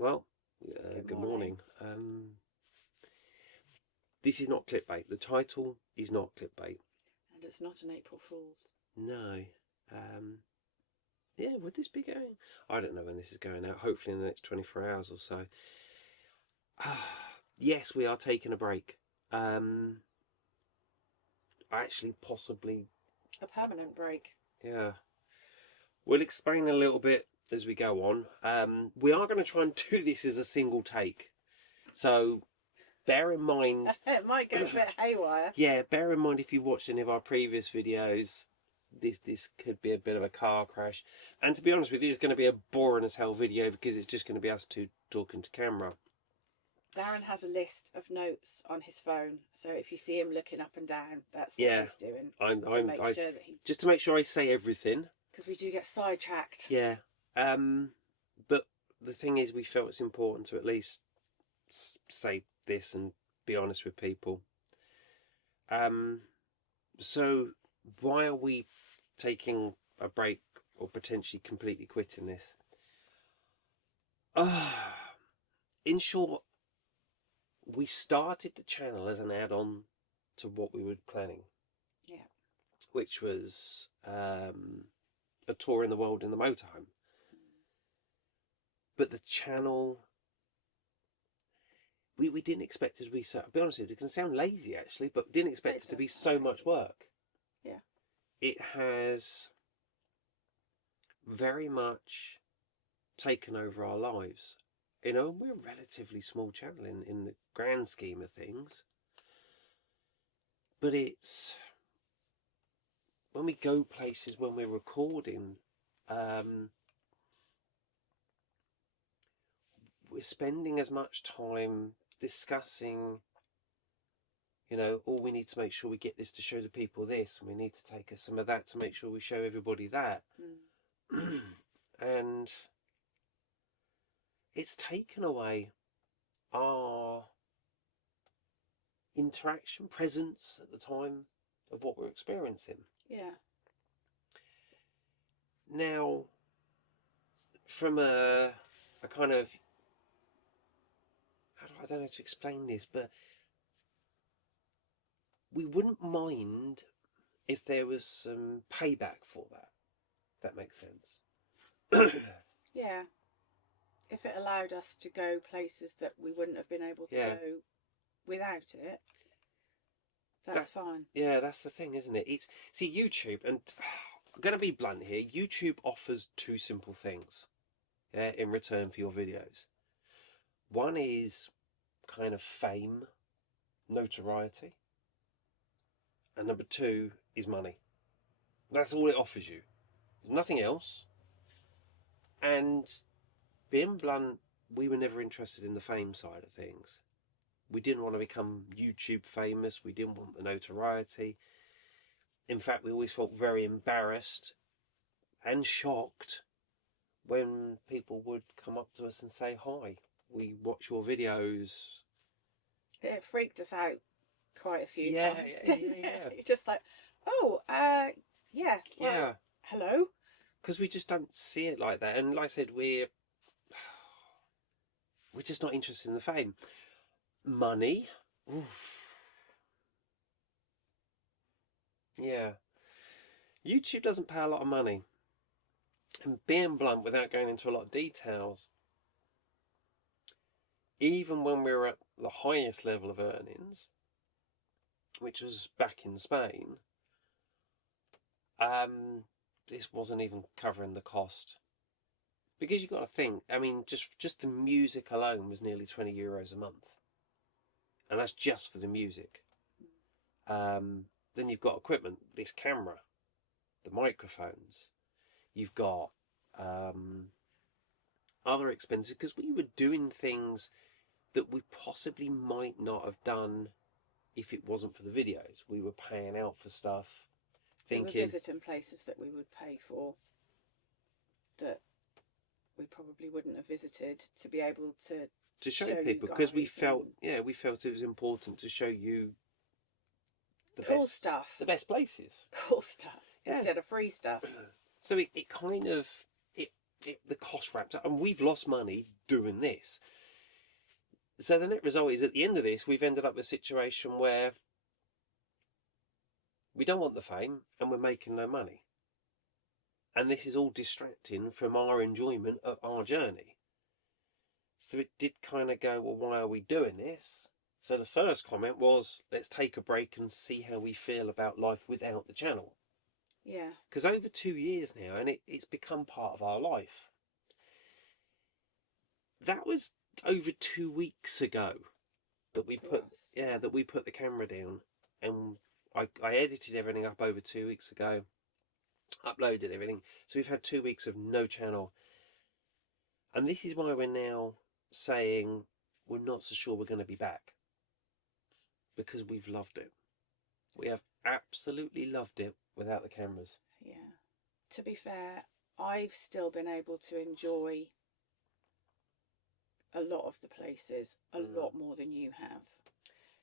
Well, good morning. This is not clickbait. The title is not clickbait. And it's not an April Fool's. No. Yeah, would this be going? I don't know when this is going out. Hopefully in the next 24 hours or so. Yes, we are taking a break. Actually, possibly. A permanent break. Yeah. We'll explain a little bit as we go on. We are going to try and do this as a single take. So bear in mind... It might go a bit haywire. Yeah, bear in mind if you've watched any of our previous videos, this could be a bit of a car crash. And to be honest with you, it's going to be a boring as hell video because it's just going to be us two talking to camera. Darren has a list of notes on his phone, so if you see him looking up and down, that's what he's doing. Just to make sure I say everything. Because we do get sidetracked. Yeah. But the thing is, we felt it's important to at least say this and be honest with people. So why are we taking a break or potentially completely quitting this? In short, we started the channel as an add-on to what we were planning. Yeah. Which was a tour in the world in the motorhome. But the channel, we didn't expect it to be so, I'll be honest with you, it can sound lazy actually, but didn't expect it to be so much work. Yeah. It has very much taken over our lives. You know, we're a relatively small channel in the grand scheme of things. But it's, when we go places, when we're recording, we're spending as much time discussing, you know, oh, we need to make sure we get this to show the people this, and we need to take some of that to make sure we show everybody that. And it's taken away our interaction, presence at the time of what we're experiencing. Yeah. Now, from a kind of, I don't know how to explain this, but we wouldn't mind if there was some payback for that. If that makes sense. Yeah. If it allowed us to go places that we wouldn't have been able to go without it, that's fine. Yeah, that's the thing, isn't it? See, YouTube, and I'm going to be blunt here, YouTube offers two simple things in return for your videos. One is kind of fame, notoriety, and number two is money. That's all it offers you. There's nothing else. And being blunt, we were never interested in the fame side of things. We didn't want to become YouTube famous. We didn't want the notoriety. In fact, we always felt very embarrassed and shocked when people would come up to us and say, hi, we watch your videos. It freaked us out quite a few times. Yeah. It's just like, oh, yeah. Well, yeah. Hello? Because we just don't see it like that. And like I said, we're just not interested in the fame. Money. Oof. Yeah. YouTube doesn't pay a lot of money. And being blunt, without going into a lot of details, even when we were at the highest level of earnings, which was back in Spain, this wasn't even covering the cost. Because you've got to think, I mean, just the music alone was nearly €20 a month. And that's just for the music. Then you've got equipment, this camera, the microphones. You've got other expenses, because we were doing things that we possibly might not have done if it wasn't for the videos. We were paying out for stuff, thinking... We were visiting places that we would pay for that we probably wouldn't have visited to be able to show people, because we felt it was important to show you the cool stuff, the best places, cool stuff instead of free stuff. So it kind of the cost wrapped up, and we've lost money doing this. So the net result is, at the end of this, we've ended up with a situation where we don't want the fame and we're making no money. And this is all distracting from our enjoyment of our journey. So it did kind of go, well, why are we doing this? So the first comment was, let's take a break and see how we feel about life without the channel. Yeah. Because over 2 years now, and it's become part of our life. That was over 2 weeks ago that we put, that we put the camera down, and I edited everything up over 2 weeks ago, uploaded everything. So we've had 2 weeks of no channel, and this is why we're now saying we're not so sure we're going to be back, because we've loved it. We have absolutely loved it without the cameras. Yeah. To be fair, I've still been able to enjoy a lot of the places a lot more than you have,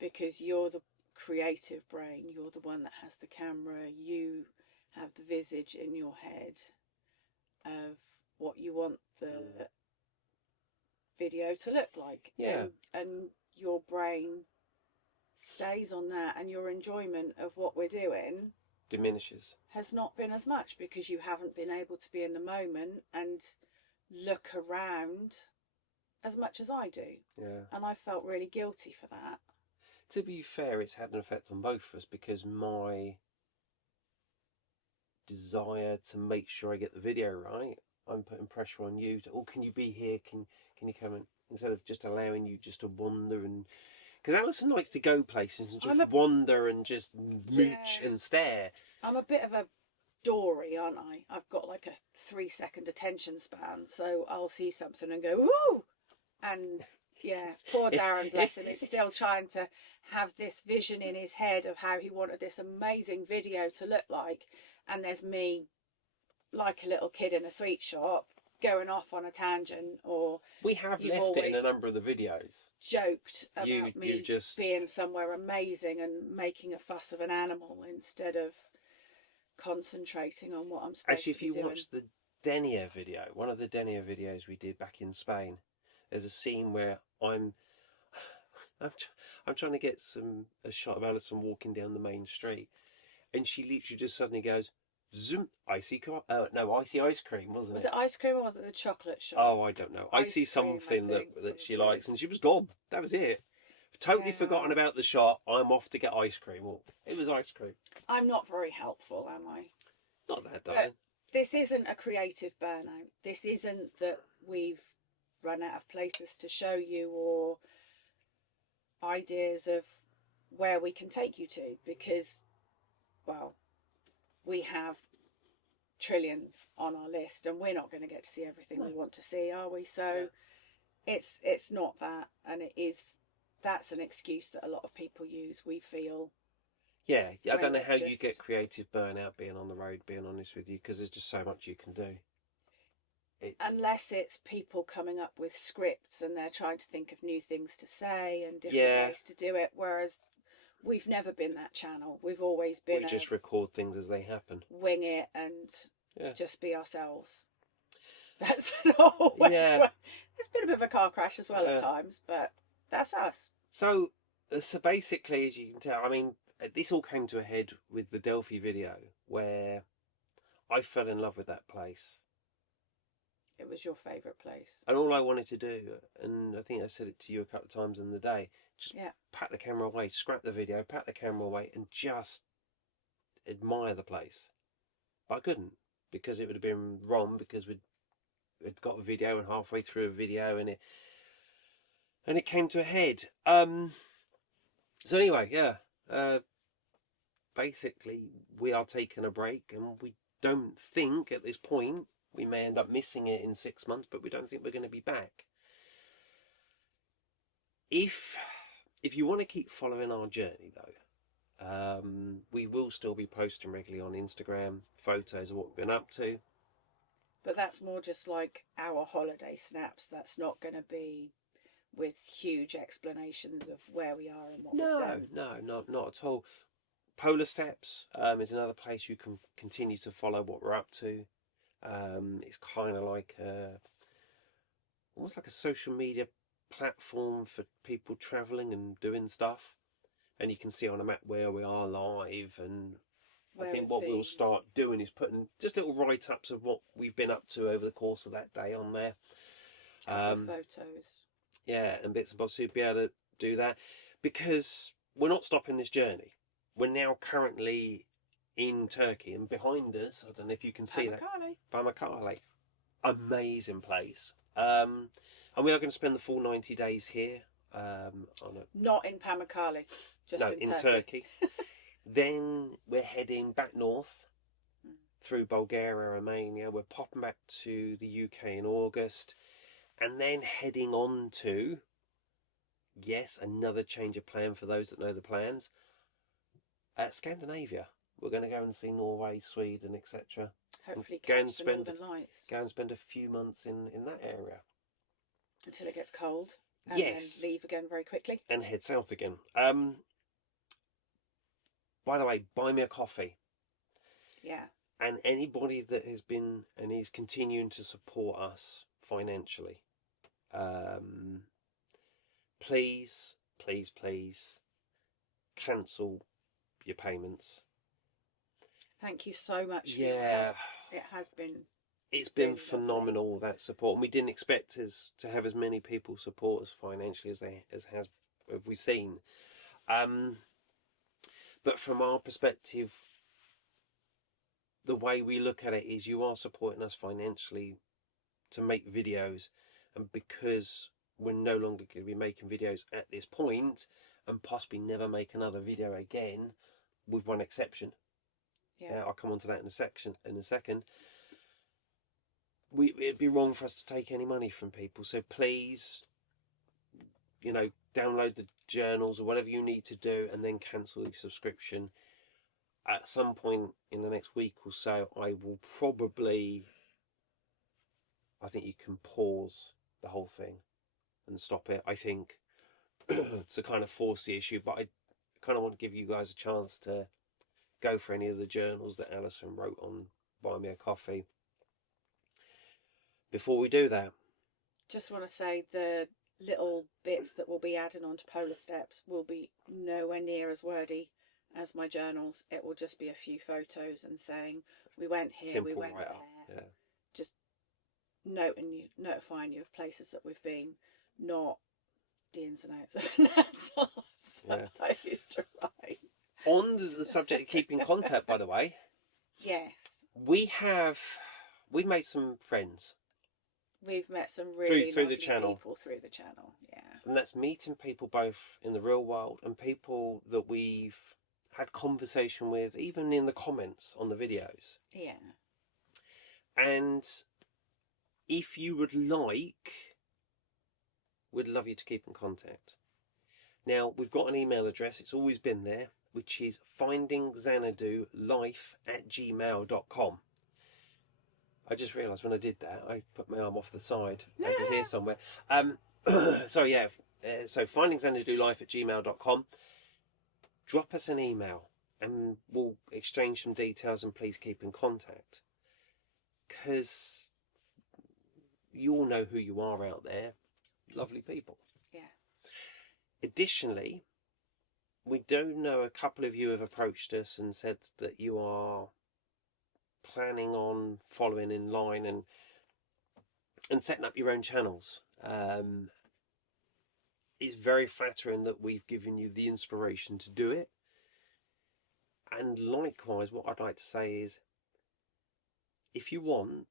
because you're the creative brain, you're the one that has the camera, you have the visage in your head of what you want the video to look like. Yeah. And your brain stays on that, and your enjoyment of what we're doing Diminishes. has not been as much, because you haven't been able to be in the moment and look around as much as I do. Yeah. And I felt really guilty for that. To be fair, it's had an effect on both of us, because my desire to make sure I get the video right, I'm putting pressure on you to, oh, can you be here? Can you come in? Instead of just allowing you just to wander, and because Alison likes to go places and just wander and just mooch and stare. I'm a bit of a dory, aren't I? I've got like a 3-second attention span, so I'll see something and go, ooh! And yeah, poor Darren, bless him, is still trying to have this vision in his head of how he wanted this amazing video to look like. And there's me, like a little kid in a sweet shop, going off on a tangent. Or we have left it in a number of the videos. Joked about me just being somewhere amazing and making a fuss of an animal instead of concentrating on what I'm supposed to be doing. Actually, if you watch the Denia video, one of the Denia videos we did back in Spain, there's a scene where I'm trying to get a shot of Alison walking down the main street, and she literally just suddenly goes, zoom, icy ice cream, wasn't it? Was it ice cream or was it the chocolate shop? Oh, I don't know. Icy something that she likes, and she was gone. That was it. Totally forgotten about the shot. I'm off to get ice cream. Well, it was ice cream. I'm not very helpful, am I? Not that, darling. This isn't a creative burnout. This isn't that we've run out of places to show you or ideas of where we can take you to, because, well, we have trillions on our list and we're not going to get to see everything we want to see, are we? So it's not that, and that's an excuse that a lot of people use, we feel. Yeah, I don't know how you get creative burnout being on the road, being honest with you, because there's just so much you can do. Unless it's people coming up with scripts and they're trying to think of new things to say and different ways to do it, whereas we've never been that channel. We've always been... We just record things as they happen. Wing it and just be ourselves. That's not always... Yeah. It's been a bit of a car crash as well at times, but that's us. So basically, as you can tell, I mean, this all came to a head with the Delphi video, where I fell in love with that place. It was your favourite place. And all I wanted to do, and I think I said it to you a couple of times in the day, just pat the camera away, scrap the video, pat the camera away, and just admire the place. But I couldn't, because it would have been wrong, because we'd got a video, and halfway through a video, and it came to a head. So anyway, basically we are taking a break, and we don't think at this point, we may end up missing it in 6 months, but we don't think we're going to be back. If you want to keep following our journey, though, we will still be posting regularly on Instagram photos of what we've been up to. But that's more just like our holiday snaps. That's not going to be with huge explanations of where we are and what we've done. No, not at all. Polar Steps is another place you can continue to follow what we're up to. It's kind of like almost like a social media platform for people traveling and doing stuff. And you can see on a map where we are live. And I Where think we've what been. we'll start doing is putting just little write-ups of what we've been up to over the course of that day on there. Couple of photos. Yeah, and bits and bobs to be able to do that, because we're not stopping this journey. We're now currently in Turkey, and behind us, I don't know if you can see that, Pamukkale, amazing place. And we are going to spend the full 90 days here. Not in Pamukkale, just in Turkey. Then we're heading back north through Bulgaria, Romania. We're popping back to the UK in August, and then heading on to, yes, another change of plan for those that know the plans, Scandinavia. We're going to go and see Norway, Sweden, etc. Hopefully catch the Northern Lights. Go and spend a few months in that area. Until it gets cold. And yes. then leave again very quickly. And head south again. By the way, buy me a coffee. Yeah. And anybody that has been and is continuing to support us financially, please cancel your payments. Thank you so much for your help. It has been. It's been phenomenal, that support, and we didn't expect us to have as many people support us financially as we've seen. But from our perspective, the way we look at it is you are supporting us financially to make videos, and because we're no longer going to be making videos at this point and possibly never make another video again, with one exception. Yeah, I'll come on to that in a second. It'd be wrong for us to take any money from people, so please, download the journals or whatever you need to do, and then cancel the subscription. At some point in the next week or so, I think you can pause the whole thing and stop it, I think, to kind of force the issue. But I kind of want to give you guys a chance to go for any of the journals that Alison wrote on Buy Me a Coffee. Before we do that, just want to say the little bits that we'll be adding on to Polar Steps will be nowhere near as wordy as my journals. It will just be a few photos and saying we went here, simple, we went there. Yeah. Just notifying you of places that we've been, not the ins and outs of an that I used to write. On the subject of keeping contact, by the way. Yes. We've made some friends. We've met some really through the channel. People through the channel, yeah. And that's meeting people both in the real world and people that we've had conversation with, even in the comments on the videos. Yeah. And if you would like, we'd love you to keep in contact. Now, we've got an email address, it's always been there, which is findingxanadulife@gmail.com. I just realised when I did that, I put my arm off the side over here somewhere. So findingxanadulife@gmail.com. Drop us an email and we'll exchange some details, and please keep in contact. Because you all know who you are out there. Lovely people. Yeah. Additionally, we do know a couple of you have approached us and said that you are planning on following in line and setting up your own channels. It's very flattering that we've given you the inspiration to do it. And likewise, what I'd like to say is, if you want,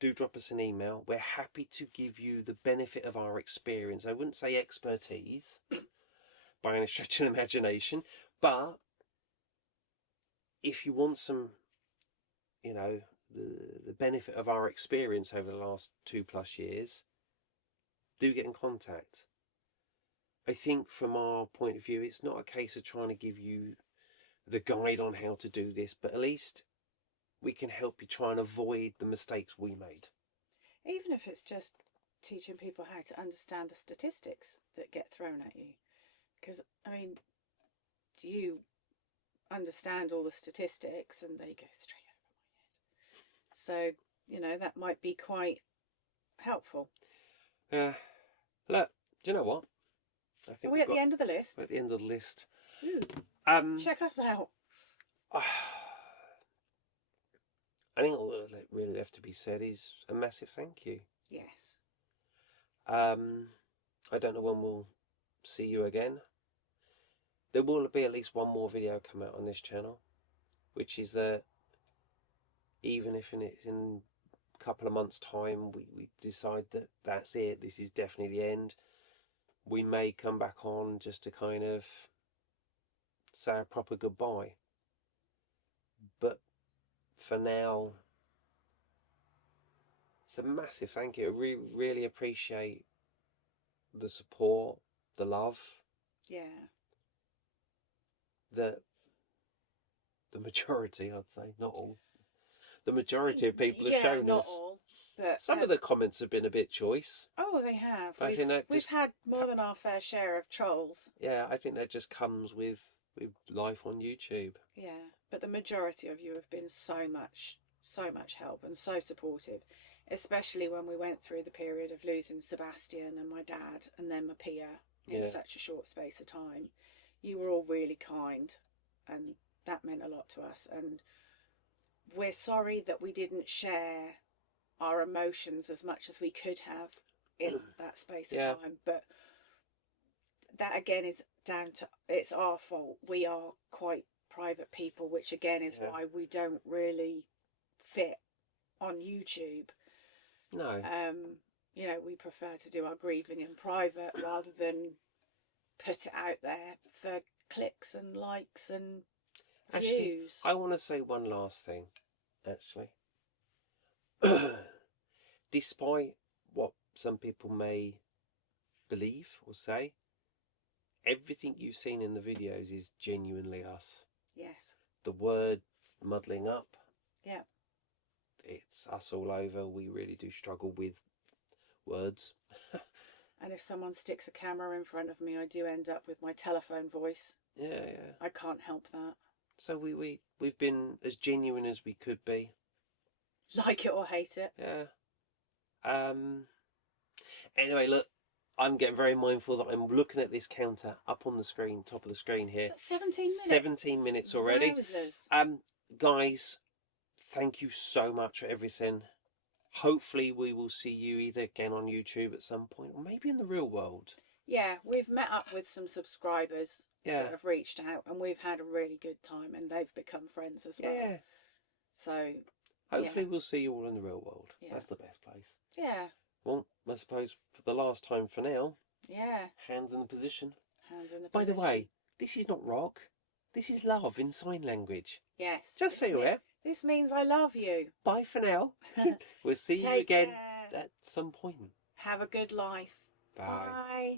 do drop us an email. We're happy to give you the benefit of our experience. I wouldn't say expertise by any stretch of imagination, but if you want some, the benefit of our experience over the last 2+ years, do get in contact. I think from our point of view, it's not a case of trying to give you the guide on how to do this, but at least we can help you try and avoid the mistakes we made. Even if it's just teaching people how to understand the statistics that get thrown at you. Because, do you understand all the statistics and they go straight over my head? So you know, that might be quite helpful. Yeah. Look, do you know what? I Are think we we've at the got end of the list? we're at the end of the list. Ooh, Um, check us out. I think all that really left to be said is a massive thank you. Yes. I don't know when we'll see you again. There will be at least one more video come out on this channel, which is that even if it's in a couple of months' time we decide that that's it, this is definitely the end, we may come back on just to kind of say a proper goodbye. But for now, it's a massive thank you. I really appreciate the support, the love, Yeah. the majority, I'd say, not all. The majority of people have shown not us. all, but Some of the comments have been a bit choice. oh, they have. I think that We've had more than our fair share of trolls. Yeah, I think that just comes with life on YouTube. Yeah, but the majority of you have been so much help and so supportive, especially when we went through the period of losing Sebastian and my dad and then my Pia in such a short space of time. You were all really kind, and that meant a lot to us. And we're sorry that we didn't share our emotions as much as we could have in that space of time, but that again is down to, it's our fault. We are quite private people, which again is why we don't really fit on YouTube. No. You know, we prefer to do our grieving in private rather than put it out there for clicks and likes and views. I want to say one last thing, actually. Despite what some people may believe or say, everything you've seen in the videos is genuinely us. Yes. The word muddling up. Yeah. It's us all over. We really do struggle with words. And if someone sticks a camera in front of me, I do end up with my telephone voice. Yeah. I can't help that. So we've been as genuine as we could be. Like it or hate it. Yeah. Anyway, look, I'm getting very mindful that I'm looking at this counter up on the screen, top of the screen here. That's 17 minutes. 17 minutes already. Wowzers. Guys, thank you so much for everything. Hopefully we will see you either again on YouTube at some point or maybe in the real world. Yeah, we've met up with some subscribers that have reached out, and we've had a really good time, and they've become friends as well. Yeah. So hopefully we'll see you all in the real world. Yeah. That's the best place. Yeah. Well, I suppose for the last time for now. Yeah. Hands in the position. Hands in the position. By the way, this is not rock. This is love in sign language. Yes. Just so you're aware. This means I love you. Bye for now. We'll see you again at some point. Have a good life. Bye. Bye.